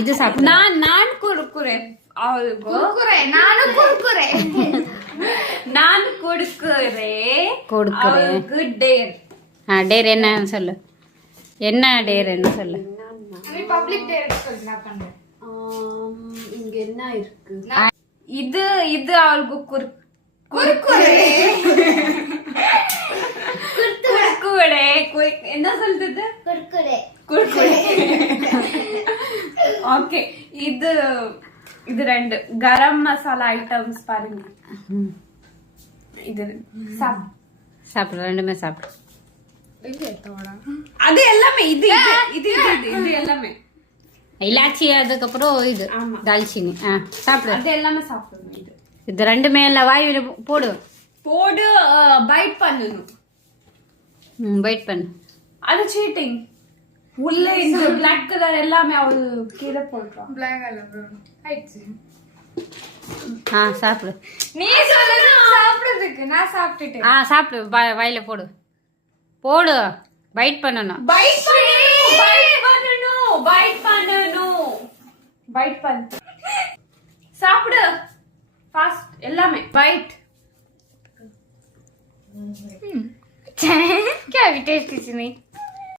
இது சாப்பிடு. நான் குறுக்குறே குட் டேர். டேர் என்ன சொல்லு, என்ன டேர் என்ன சொல்லு. இங்க என்ன இருக்கு? இது இது அவளுக்கு குறுக்குறே என்ன சொல்றது? குறுக்குறே. ஓகே, இது இது ரெண்டு கரம் மசாலா ஐட்டம்ஸ் பாருங்க. இது சாப்பிடு, ரெண்டுமே சாப்பிடு. அது எல்லாமே இது இது இது இது எல்லாமே இலாச்சி, அதுக்கப்புறம் இது தால்ச்சினி. சாப்பிடு, அது எல்லாமே சாப்பிடணும். இது இது ரெண்டுமே எல்லாம் வாயில போடு பைட் பண்ணணும். வெயிட் பண்ணு. அது சீட்டிங். உள்ள இந்த பிளாக் கலர் எல்லாமே அவள் கீழே போடுறான். பிளாக் கலர் ஆயிடுச்சு. சாப்பிடு. நீ சொல்லு சாப்பிடுறதுக்கு. நான் சாப்பிட்டுட்டேன். சாப்பிடு, வாயில போடு பைட் பண்ணணும். பைட் பண்ணு. சாப்பிடு ஃபாஸ்ட். எல்லாமே பைட். क्या भी टेस्टी सी नहीं.